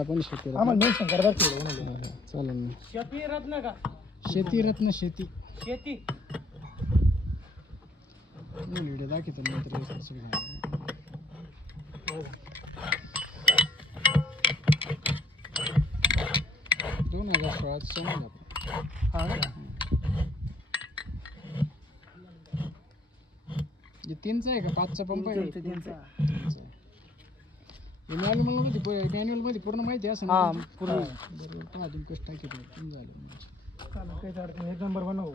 आपण शेती आम्हाला मेन्शन करतात चालेल ना. शेती रत्न का शेती रत्न शेती शेती व्हिडिओ दाखवतो नंतर दोन 2016 समजलं हा तीनचा आहे का 5चा पंप आहे मॅन्युअल मध्ये पूर्ण माहिती असं हा पूर्ण बरोबर पहा तुम्ही कष्ट टाकीत तुम्ही झालं काही अडचण एक नंबर बनवू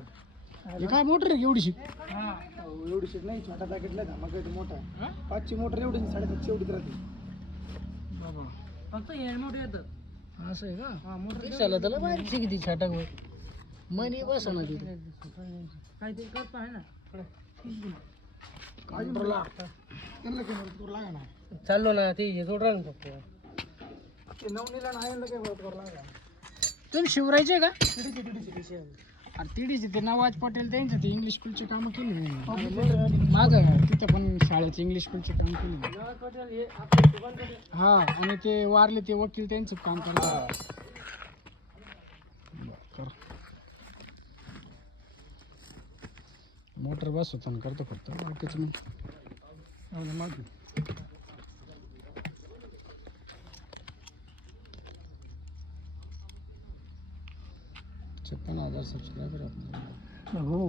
हे काय मोटर आहे एवढीशी एवढी शेत नाही छोटा पॅकेटला धमाका येतो मोठा 5ची मोटर एवढी 7.5 एवढीच राहते बाबा फक्त हे मोठे येतं असं आहे का हा मोटर दिसायला त्याला बारीकशी किती छाटक मनी बसा ना तिथे काहीतरी करतो आहे ना कंट्रोलला त्यांना काय लागा ना चाललो ना ते हे जोड राहिलं फक्त ते नवनीला नाही काय बरोबर लागा तुम्ही शिवरायचे का अरे तिडीचे ते नवाज पटेल त्यांचं ते इंग्लिश स्कूलचे कामं केली माझं तिथं पण शाळेचे इंग्लिश स्कूलचे काम केले हा आणि ते वारले ते वकील त्यांचं काम करतात मोटर बस होता करतो फक्त बाकीचं मग 56,000 सबस्क्रायबर हो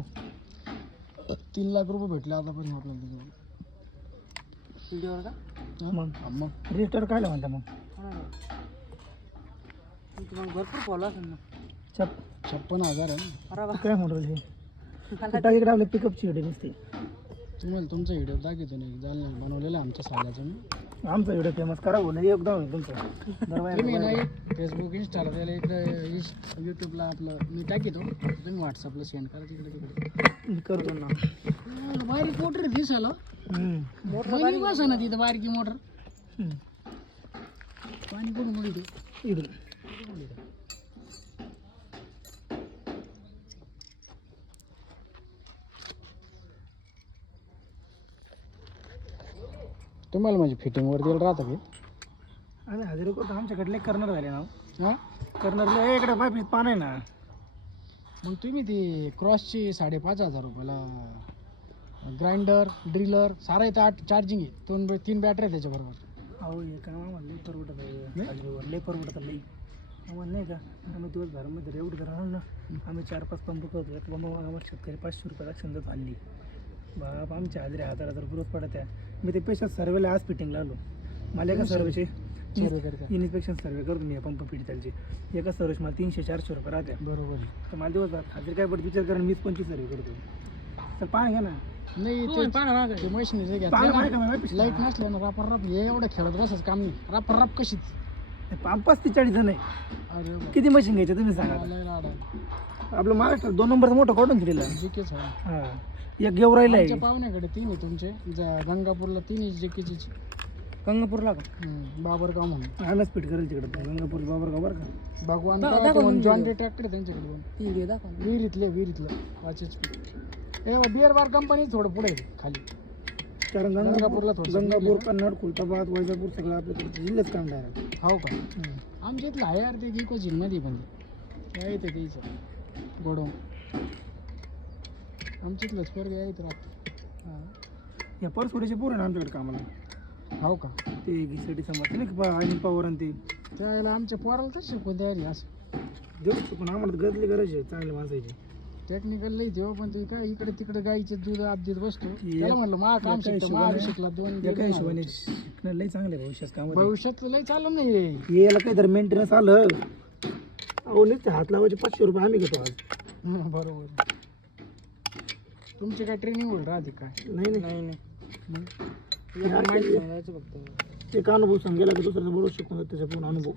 3 लाख रुपये भेटले आतापर्यंत आपल्याला व्हिडिओवर का मग रजिस्टर काय म्हणता मग तुम्हाला भरपूर फॉलो असेल ना 56,000 आहे अरे काय म्हणतो हे इकडे आपल्या पिकअपची व्हिडिओ दिसते तुम्हाला तुमचा व्हिडिओ दाखवतो नाही जालना बनवलेला आमच्या सालाचा मी आमचा व्हिडिओ फेमस करा बोल एकदम होईल तुमचं तुम्ही नाही फेसबुक इंस्टाला त्याला इकडे यूट्यूबला आपलं मी टाकीतो तुम्ही व्हॉट्सअपला सेंड करा तिकडे तिकडे करतो ना बारीक मोटर दिसायला मोटर बसा ना तिथं बारकी मोटर पाणी कुठून मिळते इकडून तुम्हाला म्हणजे फिटिंगवर दिलं राहतं की आम्ही 1000 रुपये आमच्याकडले कर्नर झाले ना हां कर्नरला इकडे पाय पान आहे ना मग तुम्ही ती क्रॉसची 5,500 रुपयाला ग्राइंडर ड्रिलर सारा इथं चार्जिंग आहे 3 बॅटरी त्याच्याबरोबर अहो हे काय आम्हाला लई परवडत आहे लई परवडत लई आम्हाला नाही का आम्ही दिवसभरामध्ये एवढं जर आणलं ना आम्ही 4-5 पंप करतो एक पंप आम्हाला शेतकरी 500 रुपयाला समजत हल्ली बाप आमच्या हजरी 1000 ग्रोथ पडत आहे मी ते पेशा सर्वेला आज फिटिंगला आलो मला एका सर्वेचे इन्स्पेक्शन सर्वे करतो मी पंप फिटिंगचे एका सर्वेच मला 300-400 रुपये राहते बरोबर तर मला दिवस हजरी काय पडत विचार करा मीच 25 सर्वे करतो तर पाणी घ्या ना नाही ते मशीनरी लाईट नसल्या ना रापर राप हे एवढं खेळत बसाच काम नाही रापर राप कशीच 45-40 जण आहे अरे किती मशीन घ्यायचे तुम्ही सांगा आपलं महाराष्ट्रात 2 नंबरचा मोठं काढून दिलेला जिकेच आहे हा एक घेऊ राहिला आहे पाहुण्याकडे 3 आहे तुमचे गंगापूरला 3 आहे जिकेची गंगापूरला का बाबरगाव म्हणून आलाच पीठ करेल तिकडे गंगापूर बाबरगाव बरं का भगवान जॉन डे ट्रॅक्टर त्यांच्याकडे विहिरीतलं 5 HP बिअर बार कंपनी थोडं पुढे खाली कारण गंगापूरला गंगापूर कन्नड खुलताबाद वैजापूर सगळं आपल्या जिल्ह्यात काम डायरेक्ट हो का आमच्या इथलं आहे यार ते इको जिनमध्ये पण ते येते त्याचं गोडवून आमच्या इथलंच पोरग यायचं राहतं हां या परसोडीचे पोरं ना आमच्याकडे कामाला हो का ते घिसाठी समजते नाही का आणि पवार आणि ते त्यावेळेला आमच्या पोराला तर शिकवून द्यायला असं देऊ पण आम्हाला गरजली गरज आहे चांगल्या माणसाची टेक्निकल लई देऊ पण ते काय इकडे तिकडे गाईचे दूध आत देत बसतो त्याला म्हणलं मा काम शिकतो मा शिकला 2 हिशोबाने शिकणं लई चांगलं आहे भविष्यात काम भविष्यात लई चालू नाही याला काहीतरी मेंटेनन्स आलं अहो नुसते हात लावायचे 500 रुपये आम्ही घेतो आज बरोबर तुमची काय ट्रेनिंग होईल राहते काय नाही ते का अनुभव सांगायला की दुसऱ्याचा बरोबर शिकून त्याचा पूर्ण अनुभव